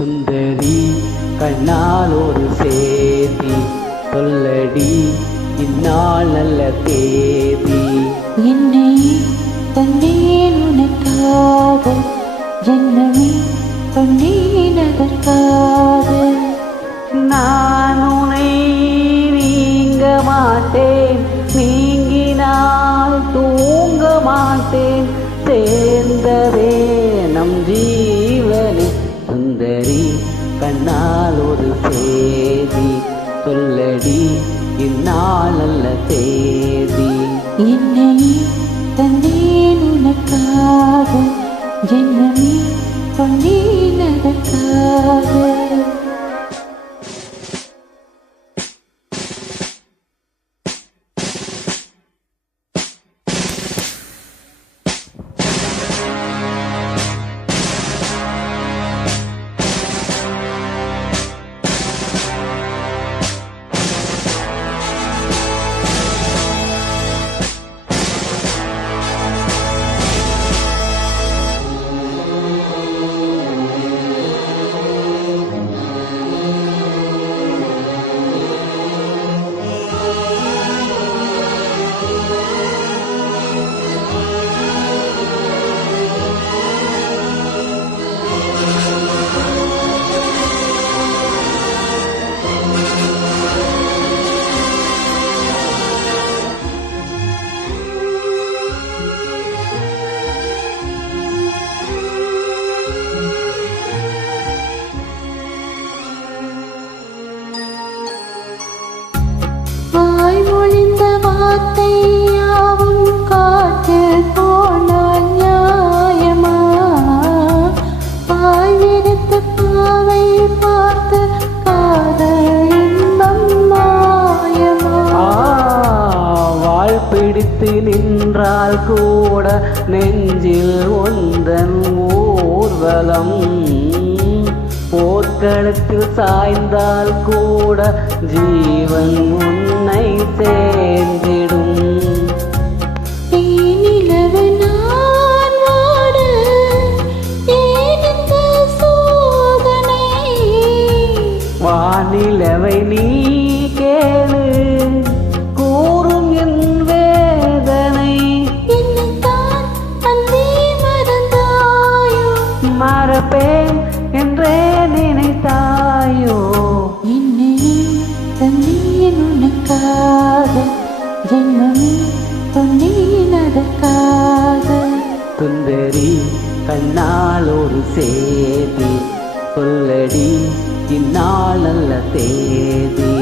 சுந்தரி கண்ணால் ஒரு சேதி சொல்லடி, இந்நாள் நல்ல தேதி. என்னை தந்தேன் உனக்காக, ஜென்மமே கொண்டேன் அதற்காக. நான் உன்னை நீங்க மாட்டேன், நீங்கினால் தூங்க மாட்டேன், சேர்ந்ததே நம் ஜீவனே. சுந்தரி கண்ணால் ஒரு சேதி சொல்லடி, இந்நாள் நல்ல தேதி. என்னை தந்தேன் உனக்காக, ஜென்மமே கொண்டேன் அதற்காக. வாய்மொழிந்த வார்த்தை யாவும் காற்றில் போனால் நியாயமா? வாய் விரித்த பாவை பார்த்து காதல் இன்பம் மாயமா? வாழ் பிடித்து நின்றால் கூட நெஞ்சில் ஒன்றன் ஊர்வலம், போர்க்களத்தில் சாய்ந்தால் கூட ஜீவன் உன்னை சேர்ந்திடும். தேனிலவு நான் வாட ஏனிந்த சோதனை, வானிலவை நீ கேளு கூறும் என் வேதனை. என்னைத்தான் அன்பே மறந்தாயோ, மறப்பேன் என்றே நினைத்தாயோ? என்னை தந்தேன் உனக்காக, ஜென்மமே கொண்டேன் அதற்காக. சுந்தரி கண்ணால் ஒரு சேதி சொல்லடி, இந்நாள் நல்ல தேதி.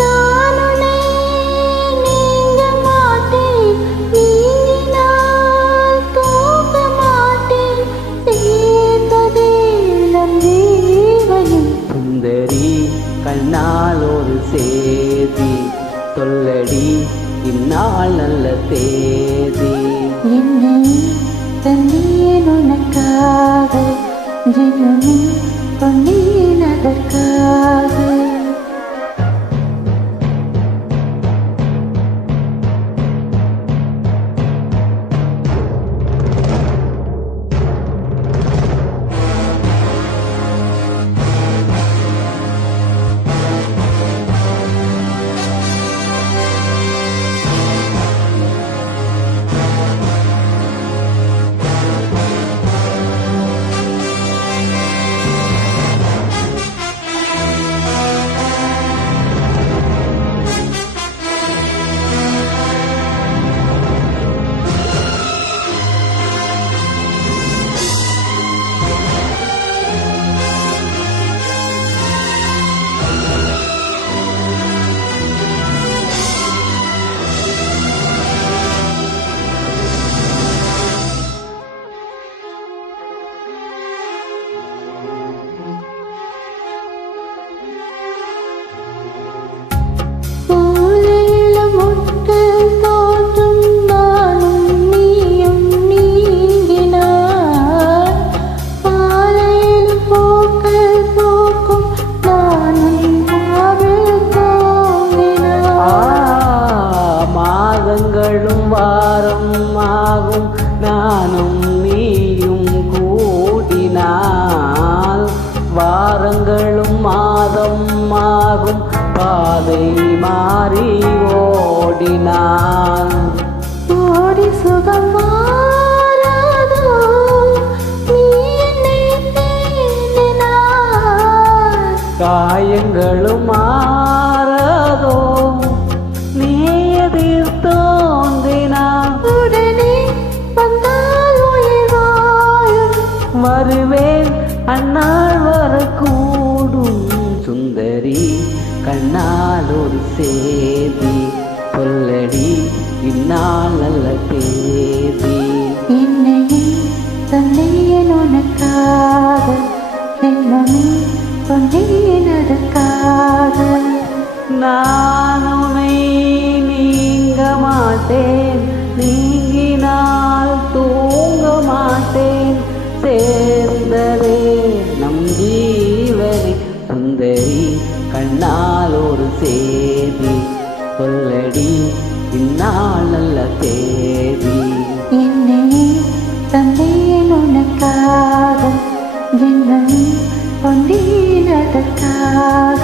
நான் உன்னை நீங்க மாட்டேன், நீங்கினால் தூங்க மாட்டேன், சேர்ந்ததே நம் ஜீவனே. சுந்தரி கண்ணால் ஒரு சேதி சொல்லடி, இந்நாள் நல்ல தேதி. என்னை தந்தேன் உனக்காக, ஜென்மமே கொண்டேன் அதற்காக. ஓடினான். ஓடி சுகம் மாறாதோ, நீ என்னை தேடினாய். காயங்களும் மாறாதோ, நீ எதிர் தோன்றினான். உடனே வந்தால் உயிர் வாழும். வருவேன் அந்நாள் வரக்கூடும். சுந்தரி கண்ணால் ஒரு சேதி சொல்லடி, இந்நாள் நல்ல தேதி. என்னையும் தந்தேன் உனக்காக, என்னும் கொண்டேன் அதற்காக. நான் உன்னை நீங்க மாட்டேன், நீங்கினால் தூங்க மாட்டேன். சேர்ந்ததே நம் ஜீவனை. சுந்தரி கண்ணால் ஒரு சேதி சொல்லடி, இந்நாள் நல்ல தேதி. என்னையும் தந்தேன் உனக்காக, என்னும் கொண்டேன் அதற்காக.